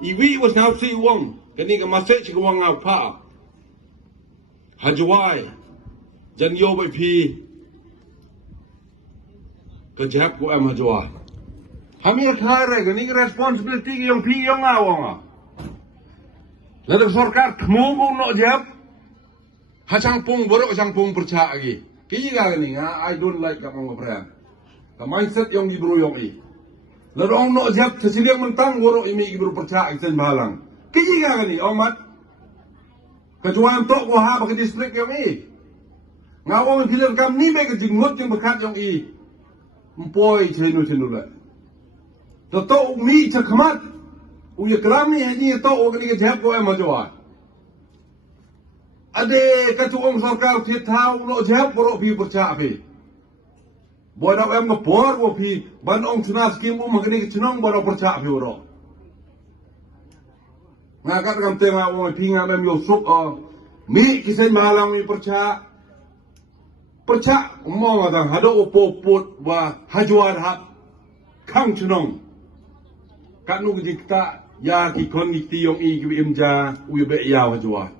Iwi was now si wong. Kani ka masay si wong ngau pa. Hajwai. Jan yo bai pi. Ka jap ko am hajwai. Hami akhare kani ka responsibility ki yung pi yung ngau wong. Lalu sarkar tmubu no jap. Hachang pung borok hachang pung percaya lagi. Kaya gani I don't like ka mga pera. Ka mindset yung gibro yung i. Lalu orang no jap tersilang mentang borok imi gibro percaya sen balang. Kaya gani omat. Kecuali tok ko ha bagi distrik yung i. Ngawang hilir kam ni be kejingut yang bekat yung i. Empoi chenu la. Tato mi cakamat. Uya keram ni haji tok kani ke jap ko em majwa. Ade ketua sarkar thiau no jap borok pi percaya pi. Borok em ngepor wo pi ban ong chuna skim magni ke chunong borok percaya pi borok. Ngakat kam tema wo pi ngam em yo sup mi kisen malang mi percaya. Percaya mo ngadang hado opo put wa hajuan hak kang chunong. Kat nu kita ya ki kon ni ti yong i ki imja u be ya hajuan.